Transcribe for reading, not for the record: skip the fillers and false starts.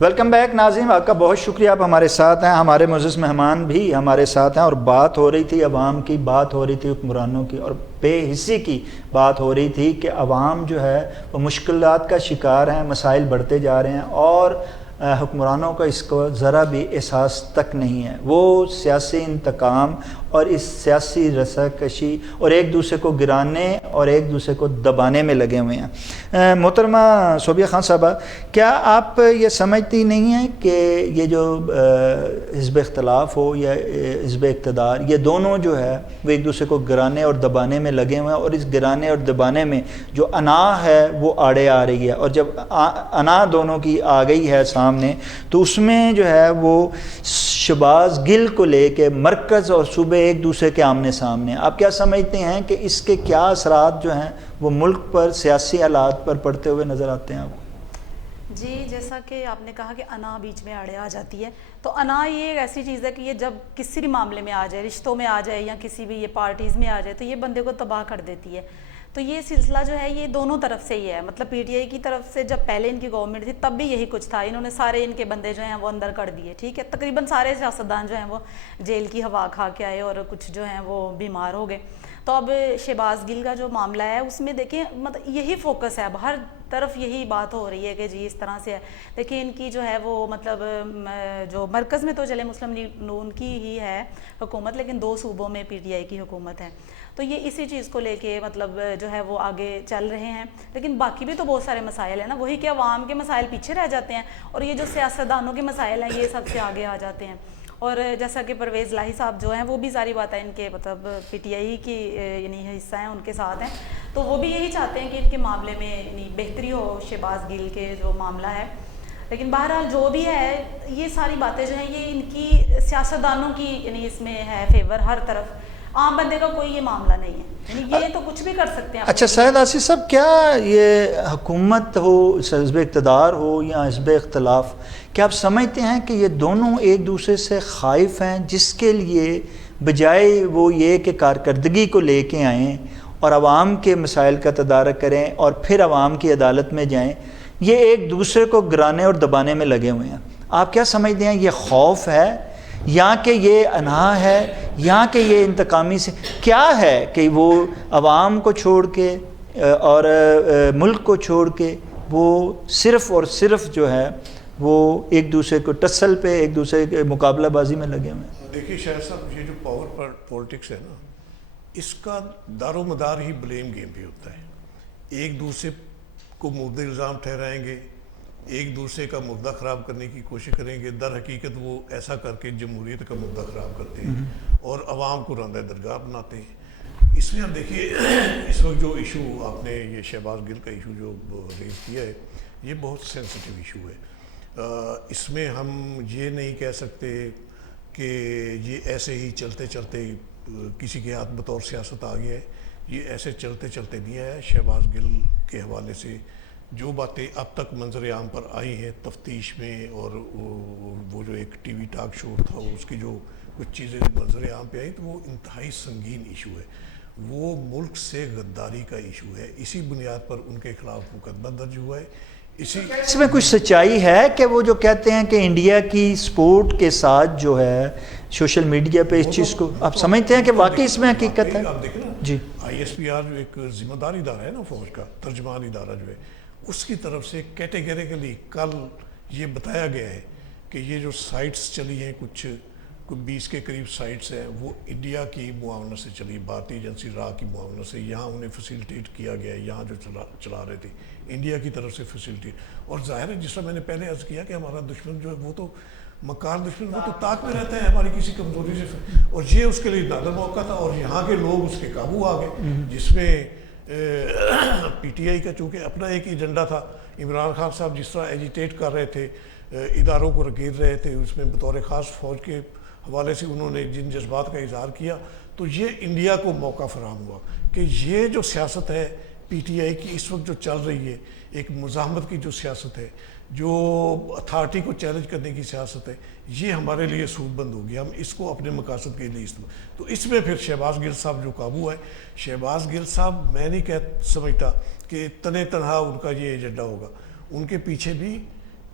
Welcome back ناظرین، آپ کا بہت شکریہ، آپ ہمارے ساتھ ہیں. ہمارے معزز مہمان بھی ہمارے ساتھ ہیں اور بات ہو رہی تھی عوام کی، بات ہو رہی تھی حکمرانوں کی اور بے حسی کی بات ہو رہی تھی کہ عوام جو ہے وہ مشکلات کا شکار ہیں، مسائل بڑھتے جا رہے ہیں اور حکمرانوں کا اس کو ذرا بھی احساس تک نہیں ہے. وہ سیاسی انتقام اور اس سیاسی رسا کشی اور ایک دوسرے کو گرانے اور ایک دوسرے کو دبانے میں لگے ہوئے ہیں. محترمہ صوبیہ خان صاحبہ، کیا آپ یہ سمجھتی نہیں ہیں کہ یہ جو حزب اختلاف ہو یا حزب اقتدار، یہ دونوں جو ہے وہ ایک دوسرے کو گرانے اور دبانے میں لگے ہوئے ہیں، اور اس گرانے اور دبانے میں جو انا ہے وہ آڑے آ رہی ہے، اور جب انا دونوں کی آ گئی ہے سامنے تو اس میں جو ہے وہ شہباز گل کو لے کے مرکز اور صوبے ایک دوسرے کے آمنے سامنے. آپ کیا سمجھتے ہیں کہ اس کے کیا اثرات جو ہیں وہ ملک پر، سیاسی حالات پر پڑتے ہوئے نظر آتے ہیں آپ کو؟ جی، جیسا کہ آپ نے کہا کہ انا بیچ میں آڑے آ جاتی ہے، تو انا یہ ایک ایسی چیز ہے کہ یہ جب کسی بھی معاملے میں آ جائے، رشتوں میں آ جائے یا کسی بھی یہ پارٹیز میں آ جائے، تو یہ بندے کو تباہ کر دیتی ہے. تو یہ سلسلہ جو ہے یہ دونوں طرف سے ہی ہے. مطلب پی ٹی آئی کی طرف سے جب پہلے ان کی گورنمنٹ تھی تب بھی یہی کچھ تھا، انہوں نے سارے ان کے بندے جو ہیں وہ اندر کر دیے. ٹھیک ہے، تقریباً سارے سیاستدان جو ہیں وہ جیل کی ہوا کھا کے آئے اور کچھ جو ہیں وہ بیمار ہو گئے. تو اب شہباز گل کا جو معاملہ ہے اس میں دیکھیں مطلب یہی فوکس ہے، اب ہر طرف یہی بات ہو رہی ہے کہ جی اس طرح سے ہے. دیکھیں ان کی جو ہے وہ مطلب جو مرکز میں تو چلے مسلم لیگ نون کی ہی ہے حکومت، لیکن 2 صوبوں میں پی ٹی آئی کی حکومت ہے. تو یہ اسی چیز کو لے کے مطلب جو ہے وہ آگے چل رہے ہیں. لیکن باقی بھی تو بہت سارے مسائل ہیں نا، وہی کہ عوام کے مسائل پیچھے رہ جاتے ہیں اور یہ جو سیاستدانوں کے مسائل ہیں یہ سب سے آگے آ جاتے ہیں. اور جیسا کہ پرویز لاہی صاحب جو ہیں وہ بھی ساری بات ہے ان کے مطلب پی ٹی آئی کی یعنی حصہ ہیں، ان کے ساتھ ہیں، تو وہ بھی یہی چاہتے ہیں کہ ان کے معاملے میں یعنی بہتری ہو شہباز گل کے جو معاملہ ہے. لیکن بہرحال جو بھی ہے یہ ساری باتیں جو ہیں یہ ان کی سیاستدانوں کی یعنی اس میں ہے فیور، ہر طرف عام بندے کا کوئی یہ معاملہ نہیں ہے، یعنی یہ تو کچھ بھی کر سکتے ہیں. اچھا سید آصف صاحب، کیا یہ حکومت ہو، حزب اقتدار ہو یا حزب اختلاف، کیا آپ سمجھتے ہیں کہ یہ دونوں ایک دوسرے سے خائف ہیں، جس کے لیے بجائے وہ یہ کہ کارکردگی کو لے کے آئیں اور عوام کے مسائل کا تدارک کریں اور پھر عوام کی عدالت میں جائیں، یہ ایک دوسرے کو گرانے اور دبانے میں لگے ہوئے ہیں؟ آپ کیا سمجھتے ہیں، یہ خوف ہے یا کہ یہ انا ہے یا کہ یہ انتقامی سے کیا ہے کہ وہ عوام کو چھوڑ کے اور ملک کو چھوڑ کے وہ صرف اور صرف جو ہے وہ ایک دوسرے کو ٹسل پہ ایک دوسرے کے مقابلہ بازی میں لگے ہوئے ہیں؟ دیکھیے شاہد صاحب، یہ جو پاور پر پولیٹکس ہے نا، اس کا دار و مدار ہی بلیم گیم پہ ہوتا ہے. ایک دوسرے کو مورد الزام ٹھہرائیں گے، ایک دوسرے کا مردہ خراب کرنے کی کوشش کریں گے، در حقیقت وہ ایسا کر کے جمہوریت کا مردہ خراب کرتے ہیں اور عوام کو راندہ درگاہ بناتے ہیں. اس میں ہم دیکھیے اس وقت جو ایشو آپ نے یہ شہباز گل کا ایشو جو ریز کیا ہے، یہ بہت سینسٹیو ایشو ہے. اس میں ہم یہ نہیں کہہ سکتے کہ یہ ایسے ہی چلتے چلتے کسی کے ہاتھ بطور سیاست آ گیا ہے. یہ ایسے چلتے چلتے نہیں ہے. شہباز گل کے حوالے سے جو باتیں اب تک منظر عام پر آئی ہیں تفتیش میں، اور وہ جو ایک ٹی وی ٹاک شو تھا اس کی جو کچھ چیزیں منظر عام پہ آئی، تو وہ انتہائی سنگین ایشو ہے. وہ ملک سے غداری کا ایشو ہے. اسی بنیاد پر ان کے خلاف مقدمہ درج ہوا ہے. اس میں کچھ سچائی ہے کہ وہ جو کہتے ہیں کہ انڈیا کی سپورٹ کے ساتھ جو ہے سوشل میڈیا پہ اس چیز کو آپ سمجھتے ہیں کہ واقعی اس میں حقیقت ہے؟ آپ دیکھیں نا، جی، آئی ایس پی آر جو ایک ذمہ دار ادارہ ہے نا، فوج کا ترجمان ادارہ جو ہے، اس کی طرف سے کیٹیگریکلی کل یہ بتایا گیا ہے کہ یہ جو سائٹس چلی ہیں کچھ 20 کے قریب سائٹس ہیں، وہ انڈیا کی معاونت سے چلی، بھارتی ایجنسی را کی معاونت سے. یہاں انہیں فیسیلیٹیٹ کیا گیا ہے، یہاں جو چلا رہے تھے انڈیا کی طرف سے فیسیلیٹیٹ. اور ظاہر ہے جس طرح میں نے پہلے عرض کیا کہ ہمارا دشمن جو ہے وہ تو مکار دشمن، وہ تو طاق میں رہتا ہے ہماری کسی کمزوری سے، اور یہ اس کے لیے نادر موقع تھا. اور یہاں کے لوگ اس کے قابو آ گئے، جس میں پی ٹی آئی کا چونکہ اپنا ایک ایجنڈا تھا. عمران خان صاحب جس طرح ایجیٹیٹ کر رہے تھے، اداروں کو رگیر رہے تھے، اس میں بطور خاص فوج کے حوالے سے انہوں نے جن جذبات کا اظہار کیا، تو یہ انڈیا کو موقع فراہم ہوا کہ یہ جو سیاست ہے پی ٹی آئی کی اس وقت جو چل رہی ہے، ایک مزاحمت کی جو سیاست ہے، جو اتھارٹی کو چیلنج کرنے کی سیاست ہے، یہ ہمارے لیے سود بند ہوگی. ہم اس کو اپنے مقاصد کے لیے استعمال. تو اس میں پھر شہباز گل صاحب جو قابو ہے، شہباز گل صاحب میں نہیں سمجھتا کہ تنہا ان کا یہ ایجنڈا ہوگا. ان کے پیچھے بھی